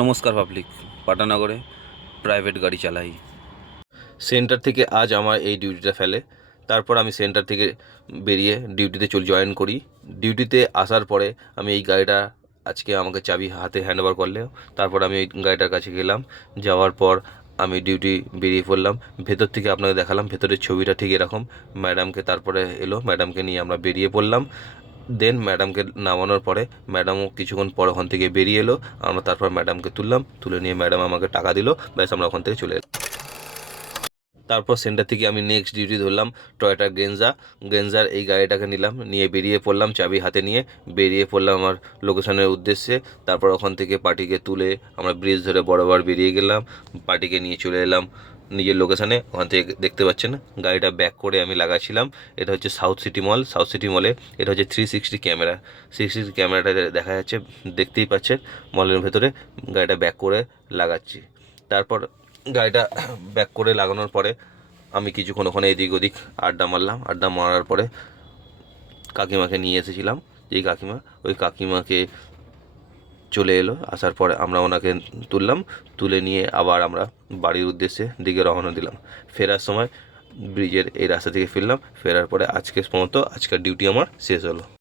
নমস্কার public. পাটানগরে private গাড়ি চালাই। সেন্টার থেকে আজ আমার এই ডিউটিটা ফেলে। তারপর আমি সেন্টার থেকে বেরিয়ে ডিউটিতে জয়েন করি। ডিউটিতে আসার পরে আমি এই গাড়িটা আজকে আমাকে চাবি হাতে হ্যান্ড ওভার করলে তারপর আমি এই গাড়িটার কাছে গেলাম। যাওয়ার পর আমি ডিউটি বেরিয়ে পড়লাম। ভেতর থেকে আপনাকে দেখালাম ভেতরের ছবিটা ঠিক এরকম। ম্যাডামকে তারপরে এলো, ম্যাডামকে নিয়ে আমরা বেরিয়ে পড়লাম। দেন ম্যাডামকে নামানোর পরে ম্যাডামও কিছুক্ষণ পর ওখান থেকে বেরিয়ে এলো। আমরা তারপর ম্যাডামকে তুললাম, তুলে নিয়ে ম্যাডাম আমাকে টাকা দিল, ব্যাস আমরা ওখান থেকে চলে এলাম। তারপর সেন্টার থেকে আমি নেক্সট ডিউটি ধরলাম টয়োটা গ্রেঞ্জার এই গাড়িটাকে নিলাম, নিয়ে বেরিয়ে পড়লাম চাবি হাতে নিয়ে বেরিয়ে পড়লাম আমার লোকেশনের উদ্দেশ্যে। তারপর ওখান থেকে পার্টিকে তুলে আমরা ব্রিজ ধরে বরাবর বেরিয়ে গেলাম, পার্টিকে নিয়ে চলে এলাম নিজের লোকেশানে। ওখান থেকে দেখতে পাচ্ছেন গাড়িটা ব্যাক করে আমি লাগাচ্ছিলাম। এটা হচ্ছে সাউথ সিটি মলে এটা হচ্ছে 360 ক্যামেরা। 360 ক্যামেরাটা দেখা যাচ্ছে, দেখতেই পাচ্ছেন মলের ভেতরে গাড়িটা ব্যাক করে লাগাচ্ছি। তারপর গাড়িটা ব্যাক করে লাগানোর পরে আমি কিছুক্ষণ ওখানে এদিক ওদিক আড্ডা মারলাম। আড্ডা মারার পরে কাকিমাকে নিয়ে এসেছিলাম, যেই কাকিমা, ওই কাকিমাকে চলে এলো। আসার পরে আমরা ওনাকে তুললাম, তুলে নিয়ে আবার আমরা বাড়ির উদ্দেশ্যে দিকে রওনা দিলাম। ফেরার সময় ব্রিজের এই রাস্তা থেকে ফিরলাম। ফেরার পরে আজকের ডিউটি আমার শেষ হলো।